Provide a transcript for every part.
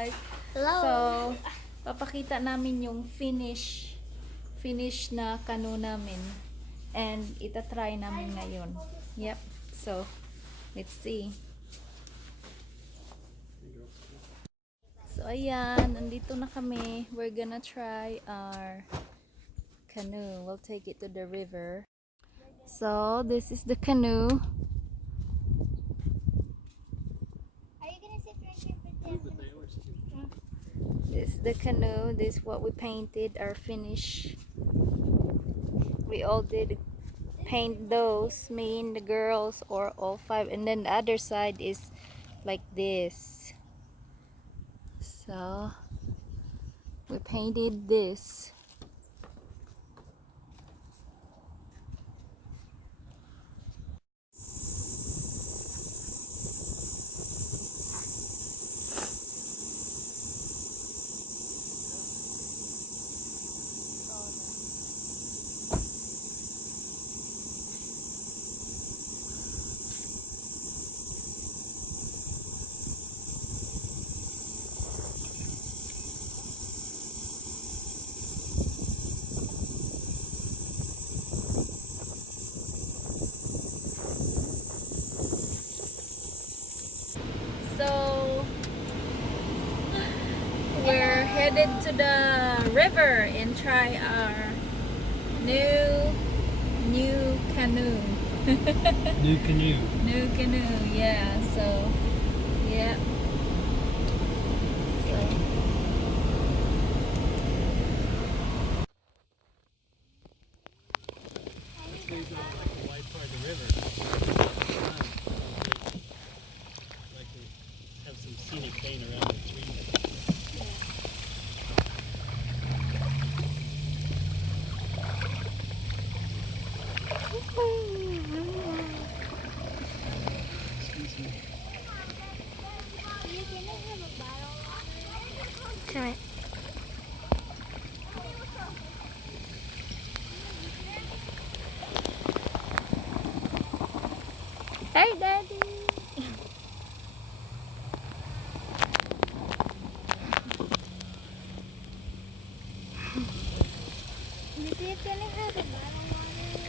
guys. Hello. So, papakita namin yung finish na canoe namin. And itatry namin ngayon. Yep. So, let's see. So, ayan. Nandito na kami. We're gonna try our canoe. We'll take it to the river. So, this is the canoe. Are you gonna sit right here for 10 minutes? This is the canoe. This is what we painted, our finish. We all did paint those, me and the girls, or all five. And then the other side is like this. So, we painted this. So, we're headed to the river and try our new canoe. New canoe. New canoe, yeah. So, yeah. So, So you go like the wide part of the river. Like we have some scenic paint around the trees. Excuse me. You gonna have a bottle of water? come here. Hey, Daddy. Maybe you gonna have a bottle of water?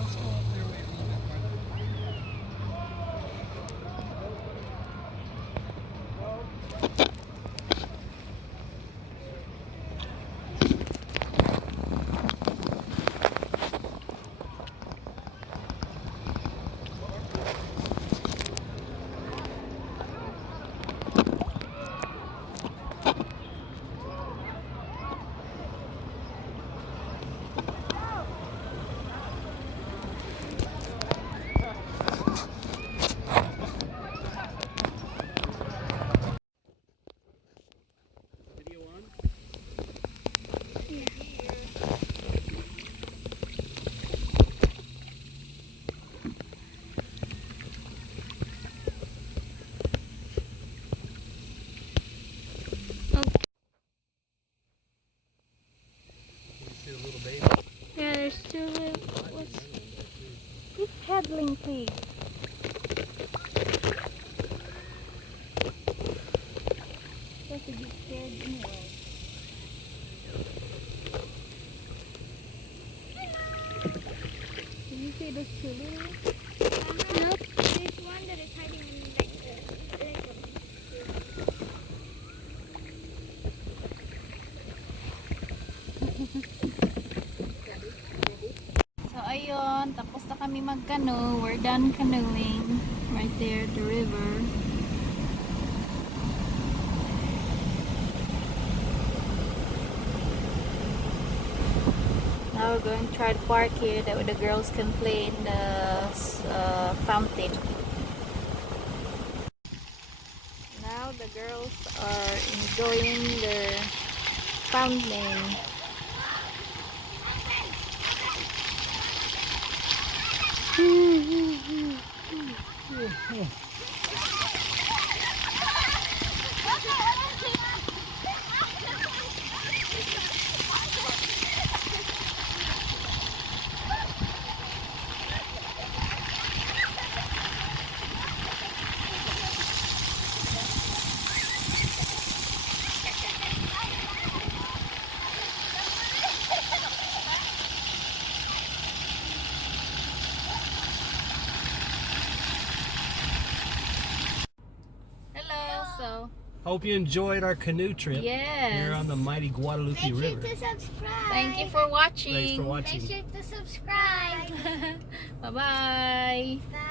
Let's go up there, wait a little bit farther. Video on? You see the little baby? Yeah, there's two little. Keep paddling, please. Supposed to get scared anyway. Did you see those two little? Nope. There's one that is hiding in like So ayun, tapos na kami mag-canoe. We're done canoeing. Right there, the river. Now we're going to try to park here that the girls can play in the fountain. Now the girls are enjoying their fountain. Hello, so Hope you enjoyed our canoe trip yes. here on the mighty Guadalupe Make sure River. to subscribe. Thank you for watching. Thanks for watching. Make sure to subscribe. Bye-bye. Bye.